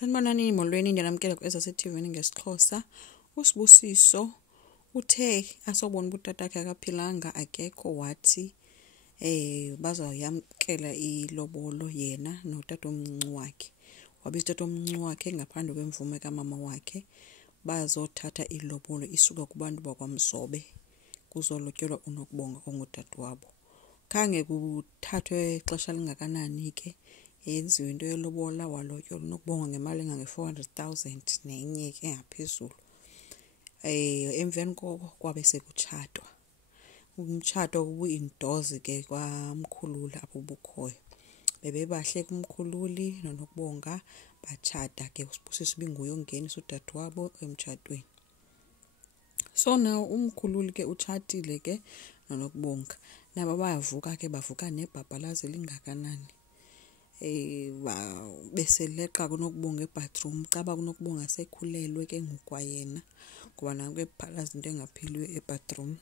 Sanibonani molweni ndiyanamkela ku-TV ngesixhosa. uSibusiso uthe asobona ubutatakhe akaphilanga akekho wathi bazawuyamkela ilobolo yena notatomncinci wakhe. Wabiza utatomncinci wakhe ngaphandle kwemvume kamama wakhe bazothatha ilobolo isuka kubantu bakwaMzobe kuzolotyolwa uNokubonga ongutata khange kuthathwe ixesha lingakanani ke yenziwe into yelobola walotyolwa uNokubonga ngemali engange-400,000 nenye ke ngaphezulu. Emveni koko kwabe sekutshatwa. Umtshato ubu-indoors ke kwamkhululi apho ubukhoyo. Bebebahle kumkhululi noNokubonga batshata ke uSibusiso binguye ongenisa utata wabo emtshatweni. So now umkhululi ke utshatile ke noNokubonga. Nabo bayavuka ke bavuka nebhabhalazi lingakanani. Beseleqa kuNokubonga ebathroom caba kuNokubonga sekhulelwe ke ngokwayena ngoba nanku ephalaza into engaphiliyo ebathroom.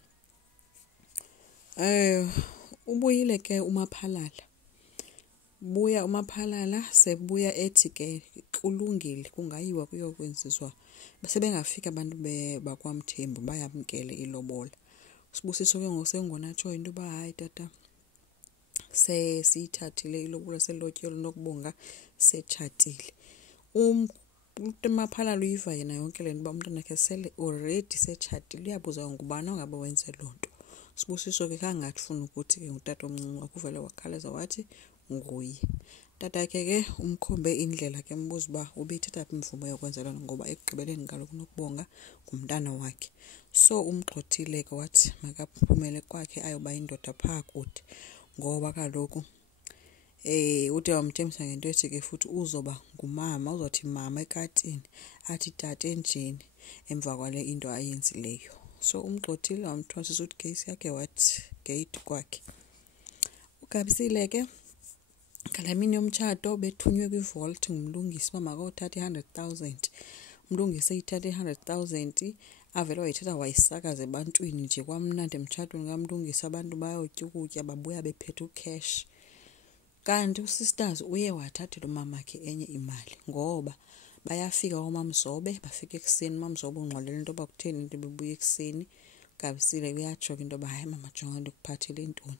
Ubuyile ke uMaphalala. Buya uMaphalala sebuya ethi ke kulungile kungayiwa kuyokwenziswa bese bengafika abantu bakwaMthembu bayamkele ilobola. Sibusiso ke ngosengonatsho into ba hayi tata siyithathile ilobola selotyolo Nokubonga setshatile. uMaphalala uyiva yena yonke le nto ba umntwana wakhe sele already setshatile uyabuza ngubani ongabe wenze loo nto. Sibusiso ke kangafuni ukuthi ke utata omncinci wakuvele wakhaleza wathi nguye. Tata ke umkhombe indlela ke mbuza ba ubethatha imvume yokwenza loo nto ngoba ekugqibeleni kaloku uNokubonga ngumntana wakhe. So umgxothile ke wathi makaphumele kwakhe ayoba indoda phaa kude ngoba kaloku ude wamthembisa ngento ethi ke futhi uzoba ngumama uzothi mama ekatini athi tate enjeni emva kwale into ayenzileyo. So umgxothile wamthwasisa ucase yakhe wathi gate kwakhe. Ugabisile ke ngalamini yomtshato bethunywe kwivault ngumlungisi mama akothatha 100,000. Umlungisi eyithatha 100,000 avele wayithatha wayisakaza ebantwini nje kwamnandi emtshatweni kamlungisi abantu bayotya ukutya babuya bephethe ucash. Kanti usisters uye wathathela umamakhe enye imali ngoba bayafika kwaMzobe bafika ekuseni uMzobe ungxolela into bakutheni into bebuya ekuseni. Gabisile uyatsho into ba hayi mama jonga ndikuphathele intoni.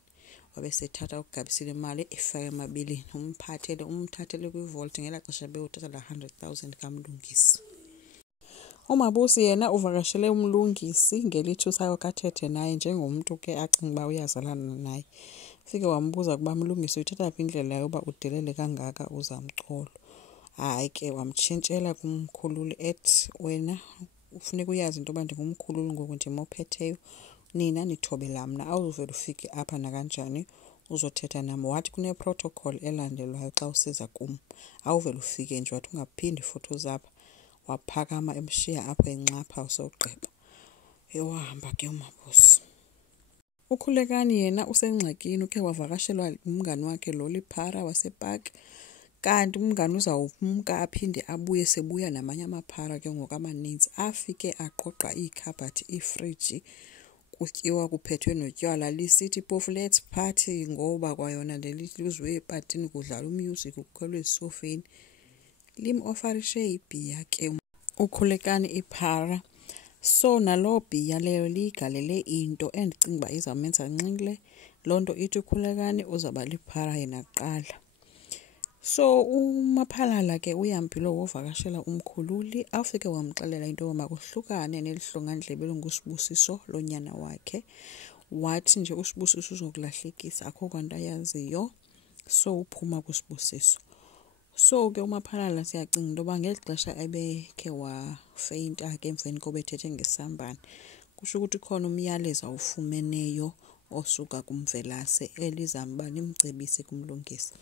Wabe sethatha ukugabisile imali efaka emabilini umthathele kwivault ngela xesha beyothatha la 100,000 kamlungisi. Umabusi yena uvakashele umlungisi ngelithi usayokathethe naye njengomuntu ke acinga uba uyazalana naye. Fike wambuza kuba mlungisi uthatha phi indlela yoba udelele kangaka uzamxholo. Hayi ke wamtshintshela kumkhululi ethi wena ufuneka uyazi into yoba ndingumkhululi ngoku ndimophetheyo nina nithobela mna awuzuvela ufike apha nakanjani uzothetha nam. Wathi kune-protocol elandelwayo xa usiza kum awuvela ufike nje wathi ungaphindi futhi uzapha. Waphakama emshiya apho enxapha usogqiba wahamba ke umabusi. Ukhulekani yena usengxakini ukhe wavakashelwa umngani wakhe Loliphara wasepark. Kanti umngani uzawumka aphinde abuye sebuya namanye amaphara ke ngokwamaninzi afike aqoqa iikhabhathi iifriji kutyiwa kuphethwe notywala lisithi phofu let's party ngoba kwayona lelizwe epatini kudlala umusic kukhwelwe esofeni lim-ofarishe ibhiya ke ukhulekani iphara. So nalo bhiya leyo ligalele into endicinga uba izawumenza nxile loo nto ithi ukhulekani uzawuba liphara yena kuqala. So uMaphalala ke uyampilo wovakashela umkhululi afike wamxelela into yoba makuhlukane nelihlongandlebe longuSibusiso lonyana wakhe. Wathi nje uSibusiso uzokulahlekisa akho kwanto ayaziyo so uphuma kuSibusiso. So ke uMaphalala siyacinga into yoba ngeli xesha ebekhe wafeyinta ke emveni koba ethethe ngesambane kusho ukuthi khona umyalezo awufumeneyo osuka kumvelase elizamba limcebise kumlungisi.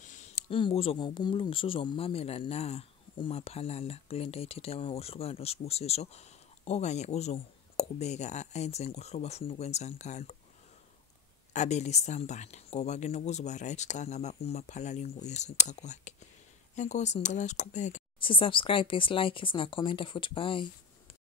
Umbuzo ngoba umlungisi uzommamela na uMaphalala kule nto ayithetha wohlukana noSibusiso okanye uzoqhubeka ayenze ngohlobo afuna ukwenza ngalo abelisambane ngoba ke noba uzoba right xa ngaba uMaphalala inguye sixa kwakhe. Enkosi ngicela siqhubeke. Si-subscribe, si-like, singakhomenta futhi bye.